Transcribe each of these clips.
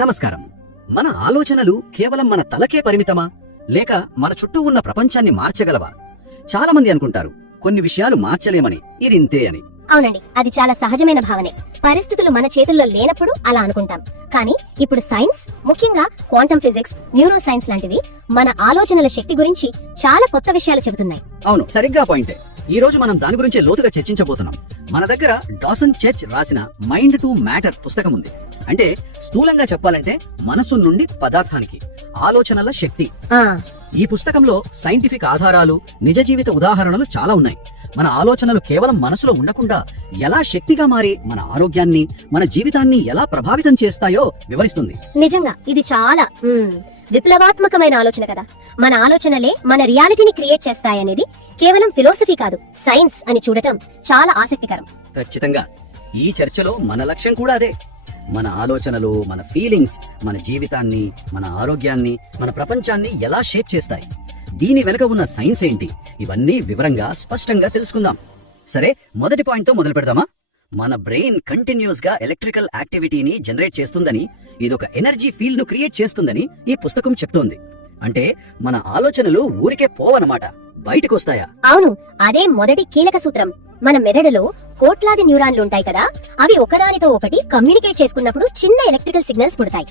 నమస్కారం. మన ఆలోచనలు కేవలం మన తలకే పరిమితమా, లేక మన చుట్టూ ఉన్న ప్రపంచాన్ని మార్చగలవా? చాలా మంది అనుకుంటారు కొన్ని విషయాలు మార్చలేమని, ఇది ఇంతే అని. అవునండి, అది చాలా సహజమైన భావనే. పరిస్థితులు మన చేతుల్లో లేనప్పుడు అలా అనుకుంటాం. కానీ ఇప్పుడు సైన్స్, ముఖ్యంగా క్వాంటం ఫిజిక్స్, న్యూరో సైన్స్ లాంటివి మన ఆలోచనల శక్తి గురించి చాలా కొత్త విషయాలు చెబుతున్నాయి. అవును, సరిగ్గా పాయింటే. ఈ రోజు మనం దాని గురించి లోతుగా చర్చించబోతున్నాం. మన దగ్గర డాసన్ చర్చ్ రాసిన మైండ్ టు మ్యాటర్ పుస్తకం ఉంది. అంటే స్థూలంగా చెప్పాలంటే మనసు నుండి పదార్థానికి ఆలోచనల శక్తి. ఈ పుస్తకంలో సైంటిఫిక్ ఆధారాలు, నిజ జీవిత ఉదాహరణలు చాలా ఉన్నాయి. మన ఆలోచనలు కేవలం మనసులో ఉండకుండా ఎలా శక్తిగా మారి మన ఆరోగ్యాన్ని, మన జీవితాన్ని ఎలా ప్రభావితం చేస్తాయో వివరిస్తుంది. నిజంగా ఇది చాలా విప్లవాత్మకమైన ఆలోచన కదా. మన ఆలోచనలే మన రియాలిటీని క్రియేట్ చేస్తాయనేది కేవలం ఫిలాసఫీ కాదు, సైన్స్ అని చూడటం చాలా ఆసక్తికరం. ఖచ్చితంగా ఈ చర్చలో మన లక్ష్యం కూడా అదే. మన ఆలోచనలు, మన ఫీలింగ్స్ మన జీవితాన్ని, మన ఆరోగ్యాన్ని, మన ప్రపంచాన్ని ఎలా షేప్ చేస్తాయి, దీని వెనుక ఉన్న సైన్స్ ఏంటి, ఇవన్నీ వివరంగా స్పష్టంగా తెలుసుకుందాం. సరే, మొదటి పాయింట్ తో మొదలు పెడదామా? మన బ్రెయిన్ కంటిన్యూస్ గా ఎలక్ట్రికల్ యాక్టివిటీని జనరేట్ చేస్తుందని, ఇదొక ఎనర్జీ ఫీల్డ్ ను క్రియేట్ చేస్తుందని ఈ పుస్తకం చెప్తోంది. అంటే మన ఆలోచనలు ఊరికే పోవన్నమాట, బయటకు వస్తాయా? అవును, అదే మొదటి కీలక సూత్రం. మన మెదడులో కోట్లాది న్యూరాన్లు ఉంటాయి కదా, అవి ఒకదానితో ఒకటి కమ్యూనికేట్ చేసుకున్నప్పుడు చిన్న ఎలక్ట్రికల్ సిగ్నల్స్ పుడతాయి.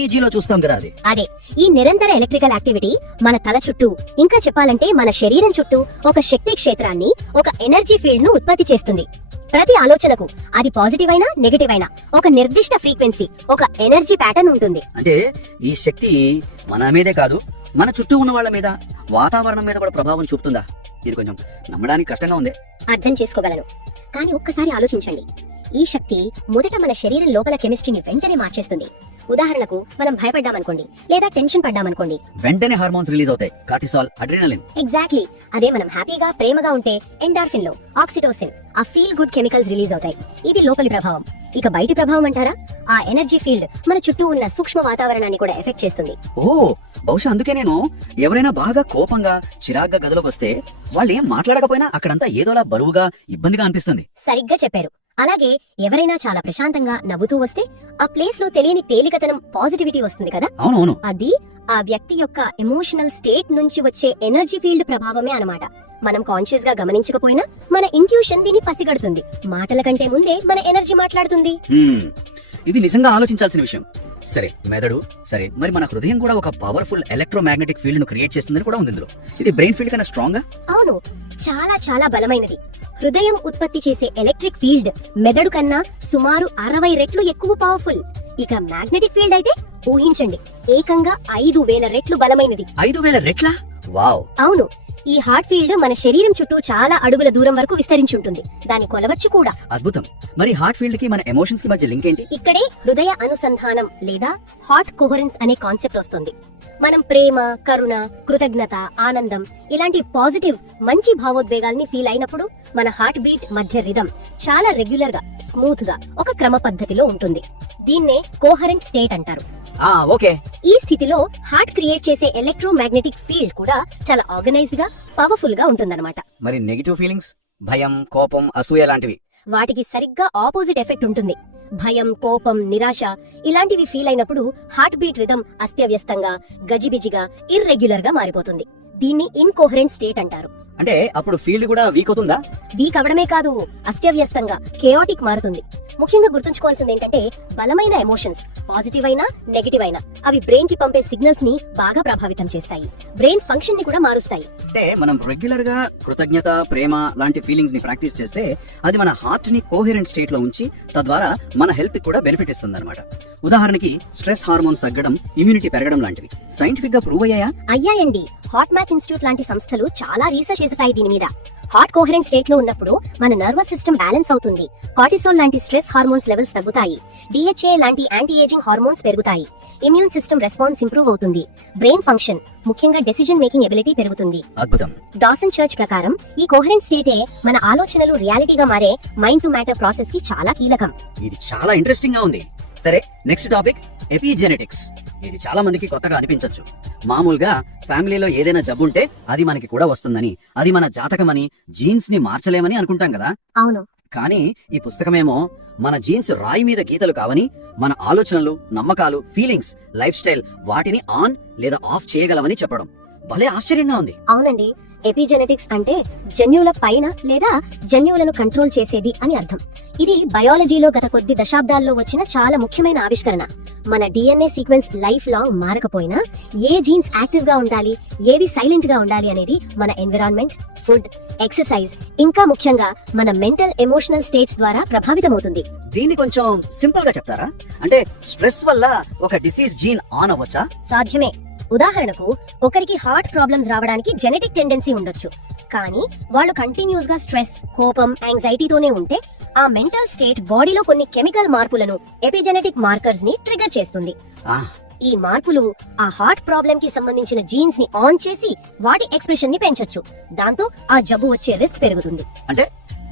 ఈజీలో చూస్తాం కదా అది. అదే ఈ నిరంతర ఎలక్ట్రికల్ యాక్టివిటీ మన తల చుట్టూ, ఇంకా చెప్పాలంటే మన శరీరం చుట్టూ ఒక శక్తి క్షేత్రాన్ని, ఒక ఎనర్జీ ఫీల్డ్ ను ఉత్పత్తి చేస్తుంది. ప్రతి ఆలోచనకు, అది పాజిటివ్ అయినా నెగటివ్ అయినా, ఒక నిర్దిష్ట ఫ్రీక్వెన్సీ, ఒక ఎనర్జీ ప్యాటర్న్ ఉంటుంది. అంటే ఈ శక్తి మన మీదే కాదు, మన చుట్టూ ఉన్న వాళ్ళ మీద, వాతావరణం మీద కూడా ప్రభావం చూపుతుందా? ఇది కొంచెం నమ్మడానికి కష్టంగా ఉంది. అర్థం చేసుకోగలను, కానీ ఒక్కసారి ఆలోచించండి. ఈ శక్తి మొదట మన శరీరం లోపల కెమిస్ట్రీని వెంటనే మార్చేస్తుంది. ఉదాహరణకు, మనం భయపడ్డామనుకోండి, లేదా టెన్షన్ పడ్డామనుకోండి, వెంటనే హార్మోన్స్ రిలీజ్ అవుతాయి, కార్టిసాల్, అడ్రినలిన్. ఎగ్జాక్ట్లీ. అదే మనం హ్యాపీగా, ప్రేమగా ఉంటే ఎండార్ఫిన్ లో ఆక్సిటోసిన్, ఆ ఫీల్ గుడ్ కెమికల్స్ రిలీజ్ అవుతాయి. ఇది లోపలి ప్రభావం. ఇక బయటి ప్రభావం అంటారా? ఆ ఎనర్జీ ఫీల్డ్ మన చుట్టూ ఉన్న సూక్ష్మ వాతావరణాన్ని కూడా ఎఫెక్ట్ చేస్తుంది. బహుశా అందుకే నేను ఎవరైనా బాగా కోపంగా, చిరాగ్గా గదిలోకి వస్తే వాళ్ళు ఏం మాట్లాడకపోయినా అక్కడంతా ఏదోలా బరువుగా, ఇబ్బందిగా అనిపిస్తుంది. సరిగ్గా చెప్పారు. అలాగే ఎవరైనా చాలా ప్రశాంతంగా నవ్వుతూ వస్తే ఆ ప్లేస్ లో తెలియని తేలికతనం, పాజిటివిటీ వస్తుంది కదా. అవునవును, అది ఆ వ్యక్తి యొక్క ఎమోషనల్ స్టేట్ నుంచి వచ్చే ఎనర్జీ ఫీల్డ్ ప్రభావమే అన్నమాట. మనం కాన్షియస్ గా గమనించకపోయినా మన ఇంట్యూషన్ దీన్ని పసిగడుతుంది. మాటల కంటే ముందే మన ఎనర్జీ మాట్లాడుతుంది. ఇది నిజంగా ఆలోచించాల్సిన విషయం. సరే, మెదడు సరే, మరి మన హృదయం కూడా ఒక పవర్ఫుల్ ఎలక్ట్రోమాగ్నెటిక్ ఫీల్డ్ ను క్రియేట్ చేస్తుందని కూడా ఉంది ఇందులో. ఇది బ్రెయిన్ ఫీల్డ్ కన్నా స్ట్రాంగ్ గా? అవును, చాలా చాలా బలమైనది. హృదయం ఉత్పత్తి చేసే ఎలక్ట్రిక్ ఫీల్డ్ మెదడు కన్నా సుమారు 60 రెట్లు ఎక్కువ పవర్ఫుల్. ఇక మ్యాగ్నెటిక్ ఫీల్డ్ అయితే ఊహించండి, ఏకంగా 5000 రెట్లు బలమైనది. 5000 రెట్లా? వావ్! అవును, ఈ హార్ట్ ఫీల్డ్ మన శరీరం చుట్టూ చాలా అడుగుల దూరం వరకు విస్తరించి ఉంటుంది. దాన్ని కొలవచ్చు కూడా. అద్భుతం. మరి హార్ట్ ఫీల్డ్ కి మన ఎమోషన్స్ కి మధ్య లింక్ ఏంటి? ఇక్కడే హృదయ అనుసంధానం లేదా హార్ట్ కోహరెన్స్ అనే కాన్సెప్ట్ వస్తుంది. మనం ప్రేమ, కరుణ, కృతజ్ఞత, ఆనందం ఇలాంటి పాజిటివ్, మంచి భావోద్వేగాల్ని ఫీల్ అయినప్పుడు మన హార్ట్ బీట్ మధ్య రిథం చాలా రెగ్యులర్ గా, స్మూత్ గా, ఒక క్రమ పద్ధతిలో ఉంటుంది. దీన్నే కోహరెంట్ స్టేట్ అంటారు. ఓకే. ఈ స్థితిలో హార్ట్ క్రియేట్ చేసే ఎలక్ట్రోమాగ్నెటిక్ ఫీల్డ్ కూడా చాలా ఆర్గనైజ్డ్ గా, పవర్ఫుల్ గా ఉంటుందన్నమాట. మరి నెగటివ్ ఫీలింగ్స్, భయం, కోపం, అసూయ లాంటివి? వాటికి సరిగ్గా ఆపోజిట్ ఎఫెక్ట్ ఉంటుంది. భయం, కోపం, నిరాశ ఇలాంటివి ఫీల్ అయినప్పుడు హార్ట్ బీట్ రిథం అస్తవ్యస్తంగా, గజిబిజిగా, ఇర్రెగ్యులర్ గా మారిపోతుంది. దీన్ని ఇన్కోహరెంట్ స్టేట్ అంటారు. అంటే అప్పుడు ఫీల్డ్ కూడా వీక్ అవుతుందా? వీక్ అవడమే కాదు, అస్తవ్యస్తంగా, కేయాటిక్ మారుతుంది. ముఖ్యంగా గుర్తుంచుకోవాల్సింది ఏంటంటే, బలమైన ఎమోషన్స్, పాజిటివ్ అయినా నెగటివ్ అయినా, అవి బ్రెయిన్ కి పంపే సిగ్నల్స్ ని బాగా ప్రభావితం చేస్తాయి. బ్రెయిన్ ఫంక్షన్ ని కూడా మారుస్తాయి. అంటే మనం రెగ్యులర్ గా కృతజ్ఞత, ప్రేమ లాంటి ఫీలింగ్స్ ని ప్రాక్టీస్ చేస్తే అది మన హార్ట్ ని కోహెరెంట్ స్టేట్ లో ఉంచి తద్వారా మన హెల్త్ కూడా బెనిఫిట్ ఇస్తుంది అనమాట. ఉదాహరణకి స్ట్రెస్ హార్మోన్స్ తగ్గడం, ఇమ్యూనిటీ పెరగడం లాంటివి సైంటిఫిక్ గా ప్రూవ్ అయ్యాయండి. హార్ట్ మ్యాథ్ ఇన్స్టిట్యూట్ లాంటి సంస్థలు చాలా రీసెర్చ్ చేశాయి దీని మీద. హార్ట్ కోహరెంట్ స్టేట్ లో ఉన్నప్పుడు మన నర్వస్ సిస్టమ్ బ్యాలెన్స్ అవుతుంది. కార్టిసోల్ లాంటి స్ట్రెస్ హార్మోన్స్ లెవెల్స్ తగ్గుతాయి. డిహెచ్ఏ లాంటి యాంటీ ఏజింగ్ హార్మోన్స్ పెరుగుతాయి. ఇమ్యూన్ సిస్టమ్ రెస్పాన్స్ ఇంప్రూవ్ అవుతుంది. బ్రెయిన్ ఫంక్షన్, ముఖ్యంగా డెసిజన్ మేకింగ్ ఎబిలిటీ పెరుగుతుంది. అద్భుతం. డాసన్ చర్చ్ ప్రకారం ఈ కోహరెంట్ స్టేటే మన ఆలోచనలు రియాలిటీగా మారే మైండ్ టు మ్యాటర్ ప్రాసెస్ కి చాలా కీలకం. ఇది చాలా ఇంట్రెస్టింగ్ గా ఉంది. సరే, నెక్స్ట్ టాపిక్ ఎపిజెనెటిక్స్. ఇది చాలా మందికి కొత్తగా అనిపించవచ్చు. మామూలుగా ఫ్యామిలీలో ఏదైనా జబ్బుంటే అది మనకి కూడా వస్తుందని, అది మన జాతకమని, జీన్స్ ని మార్చలేమని అనుకుంటాం కదా. అవును, కానీ ఈ పుస్తకమేమో మన జీన్స్ రాయి మీద గీతలు కావని మన ఆలోచనలు, నమ్మకాలు, ఫీలింగ్స్, లైఫ్ స్టైల్ వాటిని ఆన్ లేదా ఆఫ్ చేయగలమని చెప్పడం భలే ఆశ్చర్యంగా ఉంది. అవునండి, ఎపిజెనెటిక్స్ అంటే జన్యువుల పైన లేదా జన్యువులను కంట్రోల్ చేసేది అని అర్థం. ఇది బయాలజీలో గత కొద్ది దశాబ్దాల్లో వచ్చిన చాలా ముఖ్యమైన ఆవిష్కరణ. మన డిఎన్ఏ సీక్వెన్స్ లైఫ్ లాంగ్ మారకపోయినా ఏ జీన్స్ యాక్టివ్ గా ఉండాలి, ఏవి సైలెంట్ గా ఉండాలి అనేది మన ఎన్విరాన్మెంట్, ఫుడ్, ఎక్సర్సైజ్, ఇంకా ముఖ్యంగా మన మెంటల్ ఎమోషనల్ స్టేట్స్ ద్వారా ప్రభావితమవుతుంది. దీన్ని కొంచెం సింపుల్ గా చెప్తారా? అంటే స్ట్రెస్ వల్ల ఒక డిసీజ్ జీన్ ఆన్ అవ్వచ్చా? సాధ్యమే. ఉదాహరణకు, ఒకరికి హార్ట్ ప్రాబ్లమ్స్ రావడానికి జెనెటిక్ టెండెన్సీ ఉండొచ్చు, కానీ వాళ్ళు కంటిన్యూస్ గా స్ట్రెస్, కోపం, యాంగ్జైటీతోనే ఉంటే ఆ మెంటల్ స్టేట్ బాడీలో కొన్ని కెమికల్ మార్పులను, ఎపిజెనెటిక్ మార్కర్స్ ని ట్రిగర్ చేస్తుంది. ఈ మార్పులు ఆ హార్ట్ ప్రాబ్లం కి సంబంధించిన జీన్స్ ని ఆన్ చేసి వాటి ఎక్స్ప్రెషన్ ని పెంచొచ్చు. దాంతో ఆ జబ్బు వచ్చే రిస్క్ పెరుగుతుంది. అంటే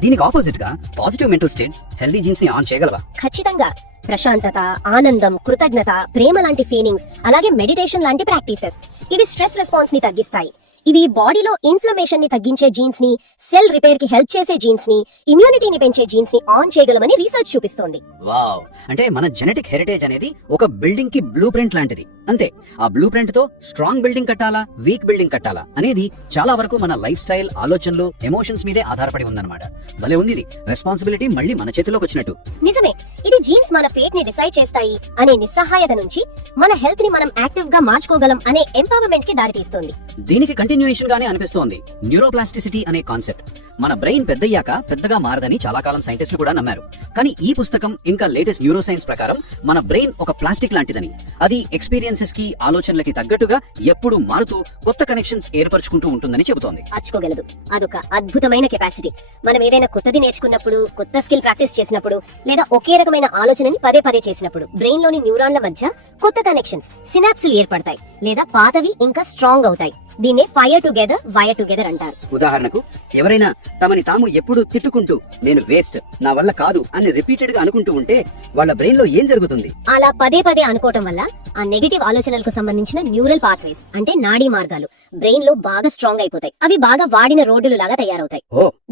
దీనికి ఆపోజిట్ గా positive mental states healthy jeans ని ఆన్ చేయగలవా? ఖచ్చితంగా. ప్రశాంతత, ఆనందం, కృతజ్ఞత, ప్రేమ లాంటి ఫీలింగ్స్, అలాగే మెడిటేషన్ లాంటి ప్రాక్టీసెస్, ఇవి స్ట్రెస్ రెస్పాన్స్ ని తగ్గిస్తాయి. ఇవి బాడీలో ఇన్ఫ్లమేషన్ ని తగ్గించే జీన్స్ ని, సెల్ రిపేర్ కి హెల్ప్ చేసే జీన్స్ ని, ఇమ్యూనిటీని పెంచే జీన్స్ ని ఆన్ చేయగలమని రీసెర్చ్ చూపిస్తోంది. వావ్! అంటే మన జెనెటిక్ హెరిటేజ్ అనేది ఒక బిల్డింగ్ కి బ్లూ ప్రింట్ లాంటిది. అంతే, ఆ బ్లూ ప్రింట్ తో స్ట్రాంగ్ బిల్డింగ్ కట్టాలా, వీక్ బిల్డింగ్ కట్టాలా అనేది చాలా వరకు మన లైఫ్ స్టైల్, ఆలోచనలు, ఎమోషన్స్ మీదే ఆధారపడి ఉందన్నమాట. భలే ఉంది ఇది. రెస్పాన్సిబిలిటీ మళ్ళీ మన చేతిలోకి వచ్చినట్టు. నిజమే. ఇది జీన్స్ మన ఫేట్ ని డిసైడ్ చేస్తాయి అనే నిస్సహాయత నుంచి మన హెల్త్ ని మనం యాక్టివ్ గా మార్చుకోగలం అనే ఎంపవర్మెంట్ కి దారితీస్తుంది. దీనికి కంటిన్యూయేషన్ గానే అనిపిస్తోంది న్యూరోప్లాస్టిసిటీ అనే కాన్సెప్ట్. మన బ్రెయిన్ పెద్దయ్యాక పెద్దగా మారదని చాలా కాలం సైంటిస్టులు కూడా నమ్మారు. కానీ ఈ పుస్తకం ఇంకా లేటెస్ట్ న్యూరో సైన్స్ ప్రకారం మన బ్రెయిన్ ఒక ప్లాస్టిక్ లాంటిదని, అది ఎక్స్పీరియన్సెస్ కి, ఆలోచనలకి తగ్గట్టుగా ఎప్పుడు మారుతూ కొత్త కనెక్షన్స్ ఏర్పరచుకుంటూ ఉంటుందని చెబుతోంది. మార్చుకోగలదు. అదొక అద్భుతమైన కెపాసిటీ. మనం ఏదైనా కొత్తది నేర్చుకున్నప్పుడు, కొత్త స్కిల్ ప్రాక్టీస్ చేసినప్పుడు, లేదా ఒకే రకమైన ఆలోచనని పదే పదే చేసినప్పుడు బ్రెయిన్ లోని న్యూరాన్ల మధ్య కొత్త కనెక్షన్స్, సినాప్సులు ఏర్పడతాయి, లేదా పాతవి ఇంకా స్ట్రాంగ్ అవుతాయి. దీన్నే ఫైర్ టుగెదర్, వైర్ టుగెదర్ అంటారు. ఉదాహరణకు, ఎవరైనా తమని తాము ఎప్పుడు తిట్టుకుంటూ నేను వేస్ట్, నా వల్ల కాదు అని రిపీటెడ్ గా అనుకుంటూ ఉంటే వాళ్ళ బ్రెయిన్ లో ఏం జరుగుతుంది? అలా పదే పదే అనుకోవటం వల్ల ఆ నెగటివ్ ఆలోచనలకు సంబంధించిన న్యూరల్ పాత్వేస్ అంటే నాడీ మార్గాలు బ్రెయిన్ లో బాగా స్ట్రాంగ్ అయిపోతాయి. అవి బాగా వాడిన రోడ్డులు లాగా తయారవుతాయి.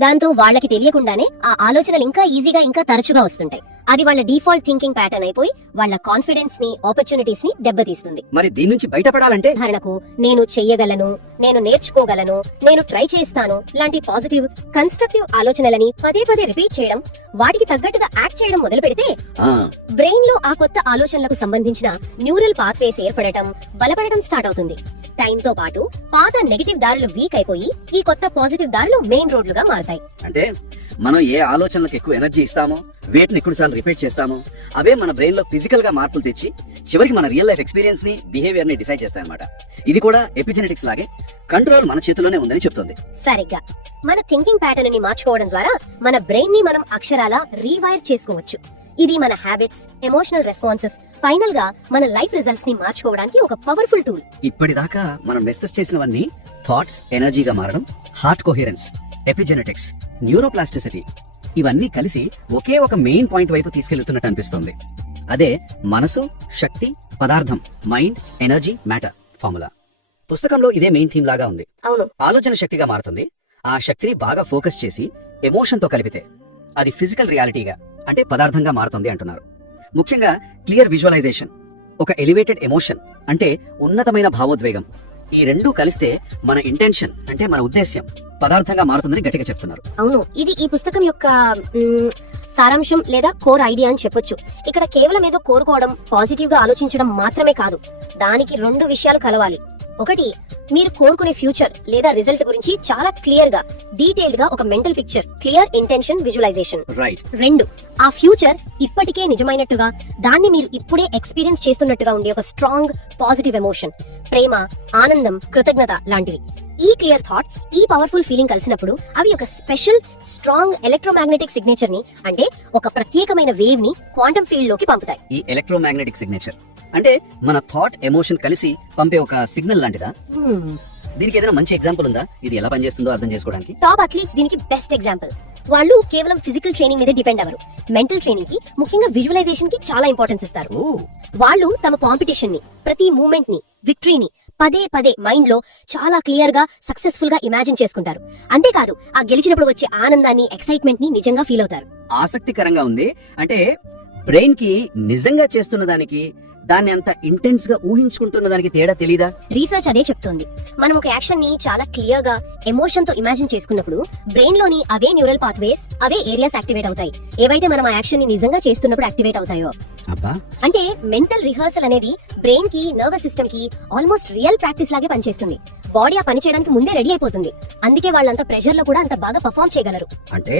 దాంతో వాళ్ళకి తెలియకుండానే ఆ ఆలోచనలు ఇంకా ఈజీగా, ఇంకా తరచుగా వస్తుంటాయి. అది వాళ్ళ డిఫాల్ట్ థింకింగ్ ప్యాటర్న్ అయిపోయి వాళ్ళ కాన్ఫిడెన్స్ ని, ఆపర్చునిటీస్ ని దెబ్బతీస్తుంది. మరి దీని నుంచి బయటపడాలంటే, ఉదాహరణకు, నేను చెయ్యగలను, నేను నేర్చుకోగలను, నేను ట్రై చేస్తాను లాంటి పాజిటివ్, కన్స్ట్రక్టివ్ ఆలోచనలని పదే పదే రిపీట్ చేయడం, వాటికి తగ్గట్టుగా యాక్ట్ చేయడం మొదలు పెడితే బ్రెయిన్ లో ఆ కొత్త ఆలోచనలకు సంబంధించిన న్యూరల్ పాత్వేస్ ఏర్పడటం, బలపడటం స్టార్ట్ అవుతుంది. టైం తో పాటు పాత నెగటివ్ దారులు వీక్ అయిపోయి ఈ కొత్త పాజిటివ్ దారులు మెయిన్ రోడ్లుగా మారతాయి. అంటే మనం ఏ ఆలోచనలకు ఎక్కువ ఎనర్జీ ఇస్తామో, వేటిని ఎక్కువసార్లు రిపీట్ చేస్తామో, అవే మన బ్రెయిన్ లో ఫిజికల్ గా మార్పులు తెచ్చి చివరికి మన రియల్ లైఫ్ ఎక్స్పీరియన్స్ ని, బిహేవియర్ ని డిసైడ్ చేస్తాయి అన్నమాట. ఇది కూడా ఎపిజెనెటిక్స్ లాగే కంట్రోల్ మన చేతిలోనే ఉందని చెప్తుంది. సరిగ్గా. మన థింకింగ్ ప్యాటర్న్ ని మార్చుకోవడం ద్వారా మన బ్రెయిన్ ని మనం అక్షరాలా రీవైర్ చేసుకోవచ్చు. ఇది మన హ్యాబిట్స్, ఎమోషనల్ రెస్పాన్సెస్, ఫైనల్ గా మన లైఫ్ రిజల్ట్స్ ని మార్చుకోవడానికి ఒక పవర్ఫుల్ టూల్. ఇప్పటిదాకా మనం డిస్కస్ చేసినవన్నీ థాట్స్ ఎనర్జీగా మారడం, హార్ట్ కోహెరెన్స్, ఎపిజెనెటిక్స్, న్యూరోప్లాస్టిసిటీ, ఇవన్నీ కలిసి ఒకే ఒక మెయిన్ పాయింట్ వైపు తీసుకెళ్తున్నట్టు అనిపిస్తుంది. అదే మనసు, శక్తి, పదార్థం, మైండ్, ఎనర్జీ, మ్యాటర్ ఫార్ములా. పుస్తకంలో ఇదే మెయిన్ థీమ్ లాగా ఉంది. అవును. ఆలోచన శక్తిగా మారుతుంది. ఆ శక్తిని బాగా ఫోకస్ చేసి ఎమోషన్ తో కలిపితే అది ఫిజికల్ రియాలిటీగా, అంటే పదార్థంగా మారుతుంది అంటున్నారు. ముఖ్యంగా క్లియర్ విజువలైజేషన్, ఒక ఎలివేటెడ్ ఎమోషన్ అంటే ఉన్నతమైన భావోద్వేగం, ఈ రెండూ కలిస్తే మన ఇంటెన్షన్ అంటే మన ఉద్దేశ్యం పదార్థంగా మారుతుందని గట్టిగా చెప్తున్నారు. అవును, ఇది ఈ పుస్తకం యొక్క సారాంశం లేదా కోర్ ఐడియా అని చెప్పొచ్చు. ఇక్కడ కేవలం ఏదో కోరుకోవడం, పాజిటివ్ గా ఆలోచించడం మాత్రమే కాదు, దానికి రెండు విషయాలు కలవాలి. ఒకటి, మీరు కోరుకునే ఫ్యూచర్ లేదా రిజల్ట్ గురించి చాలా క్లియర్ గా, డీటెయిల్డ్ గా ఒక mental picture, clear intention visualisation. Right. రెండు, ఆ ఫ్యూచర్ ఇప్పటికే నిజమైనట్టుగా, దాన్ని మీరు ఇప్పుడే ఎక్స్పీరియన్స్ చేస్తున్నట్టుగా ఉండే ఒక స్ట్రాంగ్ పాజిటివ్ ఎమోషన్, ప్రేమ, ఆనందం, కృతజ్ఞత లాంటివి. ఈ క్లియర్ థాట్, ఈ పవర్ఫుల్ ఫీలింగ్ కలిసినప్పుడు అవి ఒక స్పెషల్ స్ట్రాంగ్ ఎలక్ట్రోమాగ్నెటిక్ సిగ్నేచర్ ని, అంటే ఒక ప్రత్యేకమైన వేవ్ ని క్వాంటమ్ ఫీల్డ్ లోకి పంపుతాయి. ఈ ఎలక్ట్రోమాగ్నెటిక్ సిగ్నేచర్ అంటే మన థాట్, ఎమోషన్ కలిసి పంపే ఒక సిగ్నల్ లాంటిదా? దీనికి ఏదైనా మంచి ఎగ్జాంపుల్ ఉందా, ఇది ఎలా పనిచేస్తుందో అర్థం చేసుకోవడానికి? టాప్ అథ్లీట్స్ దీనికి బెస్ట్ ఎగ్జాంపుల్. వాళ్ళు కేవలం ఫిజికల్ ట్రైనింగ్ మీద డిపెండ్ అవ్వరు. మెంటల్ ట్రైనింగ్ కి, ముఖ్యంగా విజువలైజేషన్ కి చాలా ఇంపార్టెన్స్ ఇస్తారు. వాళ్ళు తమ కాంపిటీషన్ ని, ప్రతి మూమెంట్ ని, విక్టరీని పదే పదే మైండ్ లో చాలా క్లియర్ గా సక్సెస్ఫుల్ గా ఇమాజిన్ చేసుకుంటారు. అంతేకాదు ఆ గెలిచినప్పుడు వచ్చే ఆనందాన్ని, ఎక్సైట్మెంట్ ని నిజంగా ఫీల్ అవుతారు. ఆసక్తికరంగా ఉంది. అంటే బ్రెయిన్ కి నిజంగా చేస్తున్న దానికి, దాన్ని అంత ఇంటెన్స్ గా ఊహించుకుంటున్న దానికి తేడా తెలీదా? రీసెర్చ్ అదే చెప్తోంది. మనం ఒక యాక్షన్ ని చాలా క్లియర్ గా ఎమోషన్ తో ఇమాజిన్ చేసుకున్నప్పుడు బ్రెయిన్ లోని అవే న్యూరల్ పాత్వేస్, అవే ఏరియాస్ యాక్టివేట్ అవుతాయి ఏవైతే మనం ఆ యాక్షన్ ని నిజంగా చేస్తున్నప్పుడు యాక్టివేట్ అవుతాయో. అబ్బా, అంటే మెంటల్ రిహర్సల్ అనేది బ్రెయిన్ కి, నర్వస్ సిస్టమ్ కి ఆల్మోస్ట్ రియల్ ప్రాక్టీస్ లాగే పనిచేస్తుంది. బాడీ ఆ పని చేయడానికి ముందే రెడీ అయిపోతుంది. అందుకే వాళ్ళంత ప్రెషర్ లో కూడా అంత బాగా పర్ఫామ్ చేయగలరు. అంటే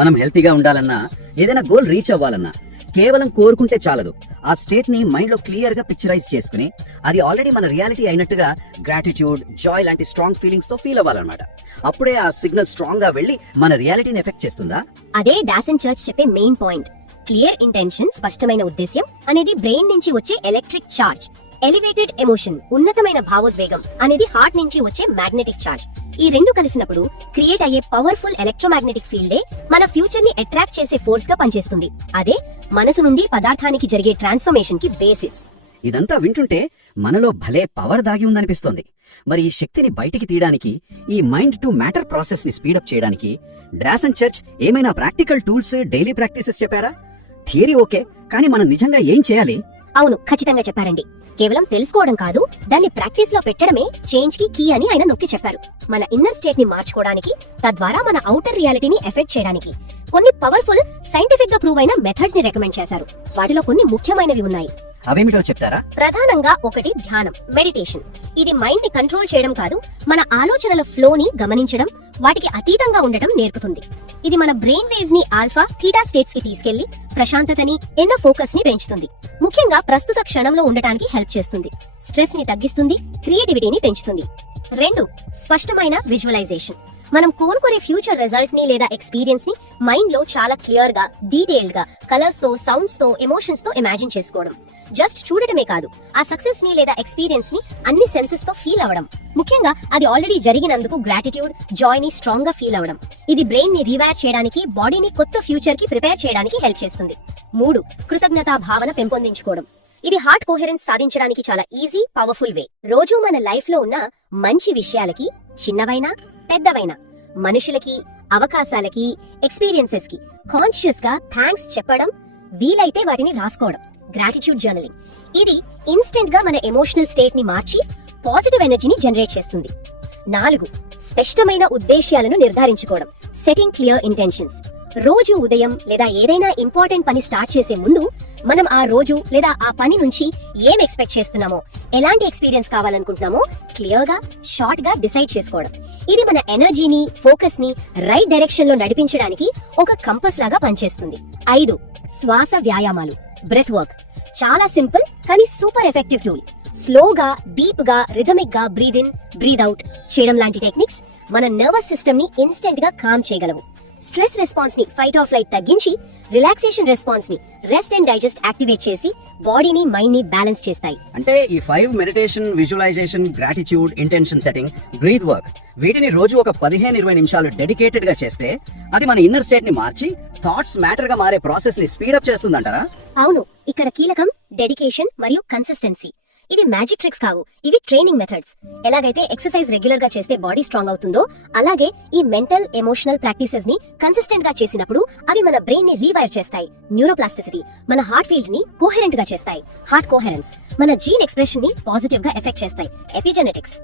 మనం హెల్తీగా ఉండాలన్నా, ఏదైనా గోల్ రీచ్ అవ్వాలన్నా కేవలం కోరుకుంటే చాలదు. ఆ స్టేట్ ని మైండ్ లో క్లియర్ గా పిక్చరైజ్ చేసుకుని, అది ఆల్రెడీ మన రియాలిటీ అయినట్టుగా గ్రాటిట్యూడ్, జాయ్ లాంటి స్ట్రాంగ్ ఫీలింగ్స్ తో ఫీల్ అవ్వాలన్నమాట. అప్పుడే ఆ సిగ్నల్ స్ట్రాంగ్ గా వెళ్లి మన రియాలిటీని ఎఫెక్ట్ చేస్తుందా? అదే డాసన్ చర్చ్ చెప్పే మెయిన్ పాయింట్. క్లియర్ ఇంటెన్షన్, స్పష్టమైన ఉద్దేశ్యం అనేది బ్రెయిన్ నుంచి వచ్చే ఎలక్ట్రిక్ చార్జ్. ఎలివేటెడ్ ఎమోషన్, ఉన్నతమైన భావోద్వేగం అనేది హార్ట్ నుంచి వచ్చే మ్యాగ్నెటిక్ చార్జ్. ఈ రెండు కలిసినప్పుడు క్రియేట్ అయ్యే పవర్ఫుల్ ఎలక్ట్రోమాగ్నెటిక్ ఫీల్డే మన ఫ్యూచర్ ని అట్రాక్ట్ చేసే ఫోర్స్ గా పనిచేస్తుంది. అదే మనసు నుండి పదార్థానికి జరిగే ట్రాన్స్ఫర్మేషన్ కి బేసిస్. ఇదంతా వింటుంటే మనలో భలే పవర్ దాగి ఉందనిపిస్తోంది. మరి ఈ శక్తిని బయటికి తీయడానికి, ఈ మైండ్ టు మ్యాటర్ ప్రాసెస్ ని స్పీడప్ చేయడానికి డాసన్ చర్చ్ ఏమైనా ప్రాక్టికల్ టూల్స్, డైలీ ప్రాక్టీసెస్ చెప్పారా? థియరీ ఓకే, కానీ మనం నిజంగా ఏం చేయాలి? అవును, ఖచ్చితంగా చెప్పారండి. కేవలం తెలుసుకోవడం కాదు, దాన్ని ప్రాక్టీస్ లో పెట్టడమే చేంజ్ కి కీ అని ఆయన నొక్కి చెప్పారు. మన ఇన్నర్ స్టేట్ ని మార్చుకోవడానికి, తద్వారా మన ఔటర్ రియాలిటీని ఎఫెక్ట్ చేయడానికి కొన్ని పవర్ఫుల్, సైంటిఫిక్ గా ప్రూవ్ అయిన మెథడ్స్ ని రికమెండ్ చేశారు. వాటిలో కొన్ని ముఖ్యమైనవి ఉన్నాయి. అవేమిటో చెప్తారా? ప్రధానంగా ఒకటి ధ్యానం, మెడిటేషన్. ఇది మైండ్ ని కంట్రోల్ చేయడం కాదు, మన ఆలోచనల ఫ్లో ని గమనించడం, వాటికి అతీతంగా ఉండడం నేర్పుతుంది. ఇది మన బ్రెయిన్ వేవ్స్ ని ఆల్ఫా, థీటా స్టేట్స్ కి తీసుకెళ్లి ప్రశాంతతని, ఇన్నర్ ఫోకస్ ని పెంచుతుంది. ముఖ్యంగా ప్రస్తుత క్షణంలో ఉండటానికి హెల్ప్ చేస్తుంది. స్ట్రెస్ ని తగ్గిస్తుంది, క్రియేటివిటీని పెంచుతుంది. 2. స్పష్టమైన విజువలైజేషన్. మనం కోరుకునే ఫ్యూచర్ రిజల్ట్ ని లేదా ఎక్స్పీరియన్స్ ని మైండ్ లో చాలా క్లియర్ గా, డీటెయిల్డ్ గా, కలర్స్ తో, సౌండ్స్ తో, ఎమోషన్స్ తో ఇమాజిన్ చేసుకోవడం. జస్ట్ చూడటమే కాదు, ఆ సక్సెస్ ని లేదా ఎక్స్పీరియన్స్ ని అన్ని సెన్సెస్ తో ఫీల్ అవ్వడం. ముఖ్యంగా అది ఆల్రెడీ జరిగినందుకు గ్రాటిట్యూడ్, జాయ్ ని స్ట్రాంగ్ గా ఫీల్ అవ్వడం. ఇది బ్రెయిన్ ని రివైర్ చేయడానికి, బాడీని కొత్త ఫ్యూచర్ కి ప్రిపేర్ చేయడానికి హెల్ప్ చేస్తుంది. 3. కృతజ్ఞతా భావన పెంపొందించుకోవడం. ఇది హార్ట్ కోహెరెన్స్ సాధించడానికి చాలా ఈజీ, పవర్ఫుల్ వే. రోజు మన లైఫ్ లో ఉన్న మంచి విషయాలకి, చిన్నవైనా పెద్దవైనా, మనుషులకి, అవకాశాలకి, ఎక్స్పీరియన్సెస్ కి కాన్షియస్ గా థ్యాంక్స్ చెప్పడం, వీలైతే వాటిని రాసుకోవడం. Gratitude journaling. ఇది ఇన్స్టెంట్ గా మన ఎమోషనల్ స్టేట్ ని మార్చి పాజిటివ్ ఎనర్జీని జనరేట్ చేస్తుంది. 4. స్పష్టమైన ఉద్దేశ్యాలను నిర్ధారించుకోవడం, సెటింగ్ క్లియర్ ఇంటెన్షన్స్. రోజు ఉదయం లేదా ఏదైనా ఇంపార్టెంట్ పని స్టార్ట్ చేసే ముందు మనం ఆ రోజు లేదా ఆ పని నుంచి ఏం ఎక్స్పెక్ట్ చేస్తున్నామో, ఎలాంటి ఎక్స్పీరియన్స్ కావాలనుకుంటున్నామో క్లియర్ గా, షార్ట్ గా డిసైడ్ చేసుకోవడం. ఇది మన ఎనర్జీని, ఫోకస్ ని రైట్ డైరెక్షన్ లో నడిపించడానికి ఒక కంపస్ లాగా పనిచేస్తుంది. 5. శ్వాస వ్యాయామాలు, బ్రెత్ వర్క్. చాలా సింపుల్ కానీ సూపర్ ఎఫెక్టివ్ టూల్. స్లోగా, డీప్ గా, రిథమిక్ గా బ్రీద్ ఇన్, బ్రీద్ అవుట్ చేయడం లాంటి టెక్నిక్స్ మన నర్వస్ సిస్టమ్ ని ఇన్స్టెంట్ గా కామ్ చేయగలవు. స్ట్రెస్ రెస్పాన్స్ ని, ఫైట్ ఆర్ ఫ్లైట్ తగ్గించి రిలాక్సేషన్ రెస్పాన్స్ ని, రెస్ట్ అండ్ డైజెస్ట్ యాక్టివేట్ చేసి బాడీని, మైండ్ ని బ్యాలెన్స్ చేస్తాయి. అంటే ఈ 5 meditation, visualisation, gratitude, intention setting, breath work, వీటిని రోజు ఒక 15-20 నిమిషాలు డెడికేటెడ్ గా చేస్తే అది మన ఇన్నర్ స్టేట్ ని మార్చి థాట్స్ మ్యాటర్ గా మారే ప్రాసెస్ ని స్పీడప్ చేస్తుందంటారా? అవును, ఇక్కడ కీలకం డెడికేషన్ మరియు కన్సిస్టెన్సీ. ఇవి మ్యాజిక్ ట్రిక్స్ కావు, ఇవి ట్రైనింగ్ మెథడ్స్. ఎలాగైతే ఎక్సర్సైజ్ రెగ్యులర్ గా చేస్తే బాడీ స్ట్రాంగ్ అవుతుందో, అలాగే ఈ మెంటల్, ఎమోషనల్ ప్రాక్టీసెస్ ని కన్సిస్టెంట్ గా చేసినప్పుడు అవి మన బ్రెయిన్ ని రీవైర్ చేస్తాయి. న్యూరోప్లాస్టిసిటీ, మన హార్ట్ ఫీల్డ్ ని కోహెరెంట్ గా చేస్తాయి. హార్ట్ కోహెరెన్స్ మన జీన్ ఎక్స్ప్రెషన్ ని పాజిటివ్ గా ఎఫెక్ట్ చేస్తాయి. ఎపిజెనెటిక్స్,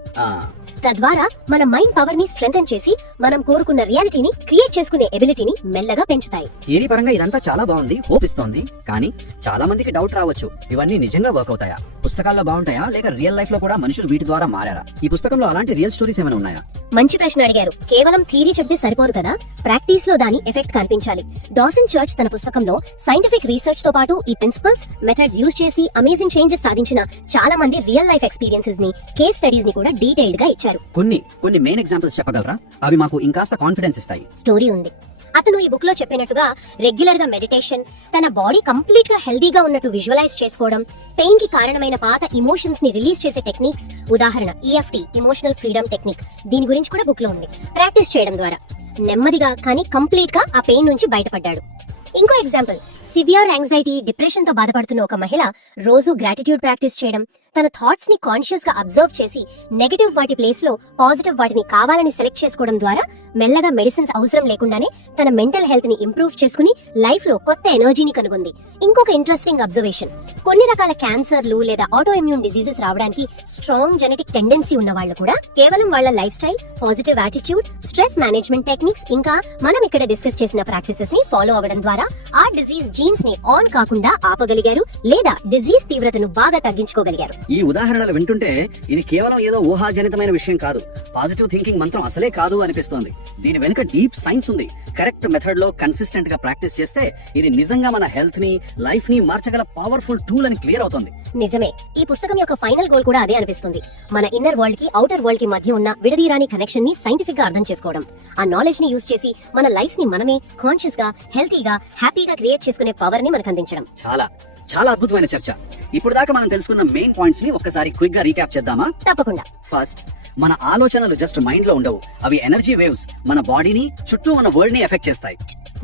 తద్వారా మన మైండ్ పవర్ ని స్ట్రెంథెన్ చేసి మనం కోరుకున్న రియాలిటీని క్రియేట్ చేసుకునే ఎబిలిటీని మెల్లగా పెంచుతాయి. థియరీ పరంగా ఇదంతా చాలా బాగుంది, హోప్ ఇస్తోంది. కానీ చాలా మందికి డౌట్ రావచ్చు, ఇవన్నీ నిజంగా వర్క్ అవుతాయా? పుస్తకాల్లో బాగుంటాయా, లేక రియల్ లైఫ్ లో కూడా మనుషులు వీటి ద్వారా మారారా? ఈ పుస్తకంలో అలాంటి రియల్ స్టోరీస్ ఏమైనా ఉన్నాయా? మంచి ప్రశ్న అడిగారు. కేవలం థియరీ చెప్తే సరిపోదు కదా, ప్రాక్టీస్ లో దాని ఎఫెక్ట్ కనిపించాలి. డాసన్ చర్చ్ తన పుస్తకంలో సైంటిఫిక్ రీసెర్చ్ తో పాటు ఈ ప్రిన్సిపల్స్, మెథడ్స్ యూజ్ చేసి అమేజింగ్ చేంజెస్ సాధించిన చాలా మంది రియల్ లైఫ్ ఎక్స్పీరియన్సెస్ ని, కేస్ స్టడీస్ ని కూడా డీటెయిల్డ్ గా ఇచ్చారు. కొన్ని మెయిన్ ఎగ్జాంపుల్స్ చెప్పగలరా? అవి మాకు ఇంకాస్త కాన్ఫిడెన్స్ ఇస్తాయి. స్టోరీ ఉంది. అతను ఈ బుక్ లో చెప్పినట్టుగా రెగ్యులర్ గా మెడిటేషన్, తన బాడీ కంప్లీట్ గా హెల్దీగా ఉన్నట్టు విజువలైజ్ చేసుకోవడం, పెయిన్ కి కారణమైన పాత ఇమోషన్స్ ని రిలీజ్ చేసే టెక్నిక్స్, ఉదాహరణ EFT, ఎమోషనల్ ఫ్రీడమ్ టెక్నిక్, దీని గురించి కూడా బుక్ లో ఉంది. ప్రాక్టీస్ చేయడం ద్వారా నెమ్మదిగా కానీ కంప్లీట్ గా ఆ పెయిన్ నుంచి బయటపడ్డాడు. ఇంకో ఎగ్జాంపుల్, సివియర్ యాంగ్జైటీ, డిప్రెషన్ తో బాధపడుతున్న ఒక మహిళ రోజు గ్రాటిట్యూడ్ ప్రాక్టీస్ చేయడం, తన థాట్స్ ని కాన్షియస్ గా అబ్జర్వ్ చేసి నెగటివ్ వాటి ప్లేస్ లో పాజిటివ్ వాటిని కావాలని సెలెక్ట్ చేసుకోవడం ద్వారా మెల్లగా మెడిసిన్స్ అవసరం లేకుండానే తన మెంటల్ హెల్త్ ని ఇంప్రూవ్ చేసుకుని లైఫ్ లో కొత్త ఎనర్జీని కనుగొంది. ఇంకొక ఇంట్రెస్టింగ్ అబ్జర్వేషన్, కొన్ని రకాల క్యాన్సర్లు లేదా ఆటో ఇమ్యూన్ డిసీజెస్ రావడానికి స్ట్రాంగ్ జెనెటిక్ టెండెన్సీ ఉన్న వాళ్ళు కూడా కేవలం వాళ్ళ life style, positive attitude, stress management techniques ఇంకా మనం ఇక్కడ డిస్కస్ చేసిన ప్రాక్టీసెస్ ని ఫాలో అవ్వడం ద్వారా ఆ డిజీజ్ జీన్స్ ని ఆన్ కాకుండా ఆపగలిగారు లేదా డిజీజ్ తీవ్రతను బాగా తగ్గించుకోగలిగారు. ఈ ఉదాహరణలు వింటుంటే ఇది కేవలం ఏదో ఊహాజనితమైన విషయం కాదు, పాజిటివ్ థింకింగ్ మంత్రం అసలే కాదు అనిపిస్తోంది. దీని వెనుక డీప్ సైన్స్ ఉంది. కరెక్ట్ మెథడ్ లో కన్సిస్టెంట్ గా ప్రాక్టీస్ చేస్తే ఇది నిజంగా మన హెల్త్ ని, లైఫ్ ని మార్చగల పవర్ఫుల్ టూల్ అని క్లియర్ అవుతుంది. నిజమే, ఈ పుస్తకం యొక్క ఫైనల్ గోల్ కూడా అదే అనిపిస్తుంది. మన ఇన్నర్ వరల్డ్ కి అవుటర్ వరల్డ్ కి మధ్య ఉన్న విడదీరాని కనెక్షన్ ని సైంటిఫిక్ గా అర్థం చేసుకోవడం, ఆ నాలెడ్జ్ ని యూజ్ చేసి మన లైఫ్ ని మనమే కాన్షియస్ గా, హెల్తీగా, హ్యాపీగా క్రియేట్ చేసుకునే పవర్ ని మనకు అందించడం. చాలా చాలా అద్భుతమైన చర్చ. ఇప్పుడు దాకా మనం తెలుసుకున్న మెయిన్ పాయింట్స్ ని ఒక్కసారి క్విక్ గా రీక్యాప్ చేద్దామా? తప్పకుండా. ఫస్ట్, మన ఆలోచనలు జస్ట్ మైండ్ లో ఉండవు, అవి ఎనర్జీ వేవ్స్, మన బాడీని, చుట్టూ ఉన్న వరల్డ్ ని ఎఫెక్ట్ చేస్తాయి.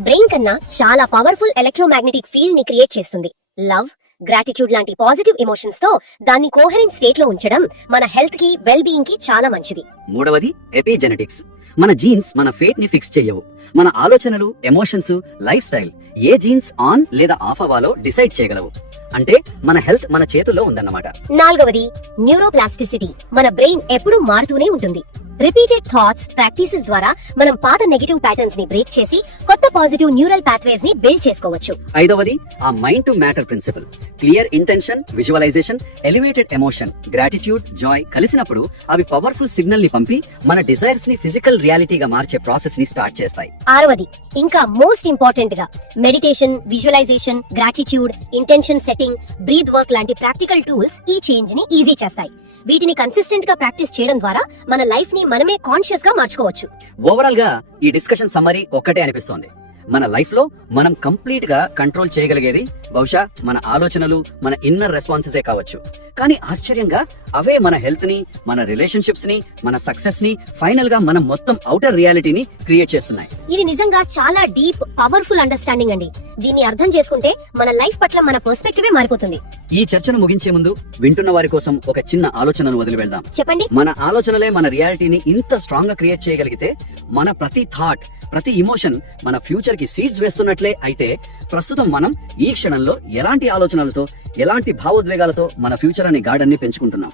బ్రెయిన్ కన్నా చాలా పవర్ఫుల్ ఎలక్ట్రోమాగ్నెటిక్ ఫీల్డ్ ని క్రియేట్ చేస్తుంది. లవ్, గ్రాటిట్యూడ్ లాంటి పాజిటివ్ ఎమోషన్స్ తో దాన్ని కోహరెంట్ స్టేట్ లో ఉంచడం మన హెల్త్ కి, వెల్ బీయింగ్ కి చాలా మంచిది. మూడవది ఎపిజెనెటిక్స్. మన జీన్స్ మన ఫేట్ ని ఫిక్స్ చేయవు. మన ఆలోచనలు, emotions, life style A jeans on లేదా ఆఫ్ అవ్వాలో డిసైడ్ చేయగలవు. అంటే మన హెల్త్ మన చేతుల్లో ఉందన్నమాట. నాలుగవది న్యూరోప్లాస్టిసిటీ. మన బ్రెయిన్ ఎప్పుడూ మారుతూనే ఉంటుంది. రిపీటెడ్ థాట్స్, ప్రాక్టీసెస్ ద్వారా మనం పాత నెగటివ్ ప్యాటర్న్స్ ని బ్రేక్ చేసి కొత్త పాజిటివ్ న్యూరల్ పాత్వేస్ ని బిల్డ్ చేసుకోవచ్చు. ఐదవది ఆ mind to matter principle. Clear intention, visualisation, elevated emotion, gratitude, joy కలిసినప్పుడు అవి పవర్ఫుల్ సిగ్నల్ ని పంపి మన డిజైర్స్ ని ఫిజికల్ రియాలిటీగా మార్చే ప్రాసెస్ ని స్టార్ట్ చేస్తాయి. ఆరవది ఇంకా మోస్ట్ ఇంపార్టెంట్ గా meditation, visualisation, gratitude, intention setting, breath work లాంటి ప్రాక్టికల్ టూల్స్ ఈ చేంజ్ ని ఈజీ చేస్తాయి. వీటిని కన్సిస్టెంట్ గా ప్రాక్టీస్ చేయడం ద్వారా మన లైఫ్ ని మనమే కాన్షియస్ గా మార్చుకోవచ్చు. ఓవరాల్ గా ఈ డిస్కషన్ సమ్మరీ ఒక్కటే అనిపిస్తోంది. మన లైఫ్ లో మనం కంప్లీట్ గా కంట్రోల్ చేయగలిగేది బహుశా మన ఆలోచనలు, మన ఇన్నర్ రెస్పాన్సెసే కావచ్చు. కానీ ఆశ్చర్యంగా అవే మన హెల్త్ ని, మన రిలేషన్షిప్స్ ని, మన సక్సెస్ ని, ఫైనల్ గా మన మొత్తం అవుటర్ రియాలిటీని క్రియేట్ చేస్తున్నాయి. ఇది నిజంగా చాలా డీప్, పవర్ఫుల్ అండర్స్టాండింగ్ అండి. దీన్ని అర్థం చేసుకుంటే మన లైఫ్ పట్ల మన పర్స్పెక్టివే మారిపోతుంది. ఈ చర్చను ముగించే ముందు వింటున్న వారి కోసం ఒక చిన్న ఆలోచనను వదిలి వెళ్దాం. చెప్పండి. మన ఆలోచనలే మన రియాలిటీని ఇంత స్ట్రాంగ్ గా క్రియేట్ చేయగలిగితే, మన ప్రతి థాట్, ప్రతి ఇమోషన్ మన ఫ్యూచర్ కి సీడ్స్ వేస్తున్నట్లే అయితే, ప్రస్తుతం మనం ఈ క్షణంలో ఎలాంటి ఆలోచనలతో, ఎలాంటి భావోద్వేగాలతో మన ఫ్యూచర్ అనే గార్డెన్ ని పెంచుకుంటున్నాం?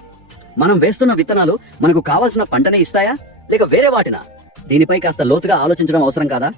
మనం వేస్తున్న విత్తనాలు మనకు కావాల్సిన పంటనే ఇస్తాయా, లేక వేరే వాటినా? దీనిపై కాస్త లోతుగా ఆలోచించడం అవసరం కాదా?